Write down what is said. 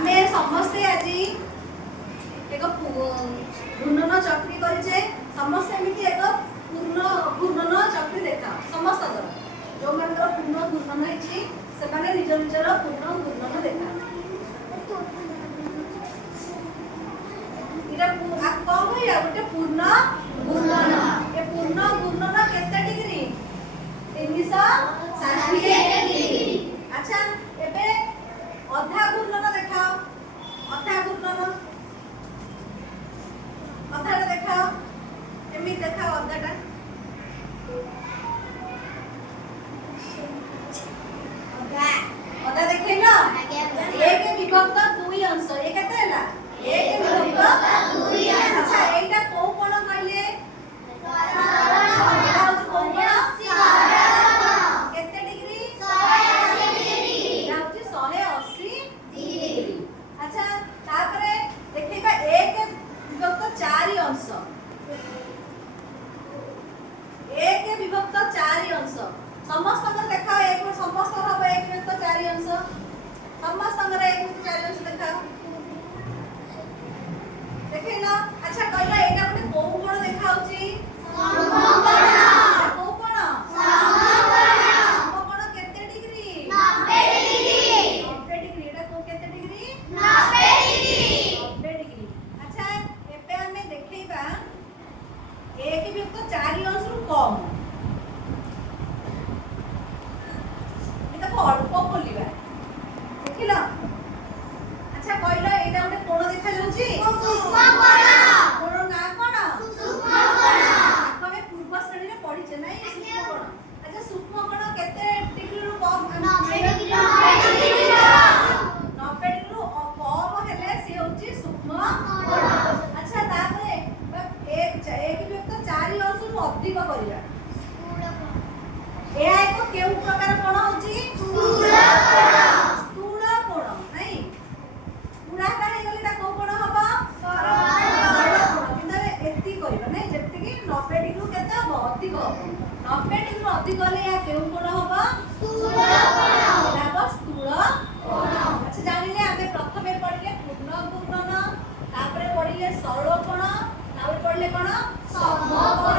आमे समस्ते आज एक घूर्णन चक्री करे समस्त एमती एक घूर्णन चक्री देखा समस्त जो मान पूर्ण घूर्णन होती निज निजर पूर्ण घूर्णन देखा कौन हुआ गोटे पूर्ण घूर्णन ये पूर्ण घूर्णन केते डिग्री 360 डिग्री। अच्छा एबे अधा घूर्णन देखाओ अधा घूर्णन अधाटा देखाओ एमि देखाओ अधाटा अधा देखैलो 1 विभक्त 2 अंश ये केते हैला 1 विभक्त 2 अंश। अच्छा एटा को कोण कहले एटा होय कोण केते डिग्री 180 डिग्री एटा होय 180 डिग्री। अच्छा तापरे देखैबा 1 विभक्त 4 अंश 1 विभक्त 4 अंश समस्त देखा एक समस्त हम 1 विभक्त 4 अंश समस्त 1 विभक्त 4 अंश देखा देखैला। अच्छा कहला एटा गोटे को कोण देखा होची समकोण को कोण समकोण केते डिग्री 90 डिग्री 90 डिग्री एटा को केते डिग्री 90 डिग्री 90 डिग्री। अच्छा एबे हमें देखैबा 1 विभक्त 4 अंश रु कम अल्प खोलिबा देखिला। अच्छा कहला एटा गोटे कोण देखा जाउची सूक्ष्म कोण कोण ना कोण सूक्ष्म कोण हमें पूर्व श्रेणी रे पढिचे नै सूक्ष्म कोण। अच्छा सूक्ष्म कोण केते डिग्री रु कम 90 डिग्री 90 डिग्री रु कम हेले से होची सूक्ष्म कोण। अच्छा तापरे 1 विभक्त 4 अंश रु अधिक करिबा एहा एक केउ प्रकार कोण होची स्थूल कोण नहीं पुराटा हे गली ता को कोण हबो सरल कोण किंतु एति करिबा नहीं जेते कि 90 डिग्री केते हबो अधिक हबो 90 डिग्री अधिक हले या केउ कोण हबो स्थूल कोण लागो स्थूल कोण। अच्छा जानिले आमे प्रथमे पढिले पूर्ण घूर्णन तापरे पढिले सरल कोण तापरे पढिले कोण समकोण।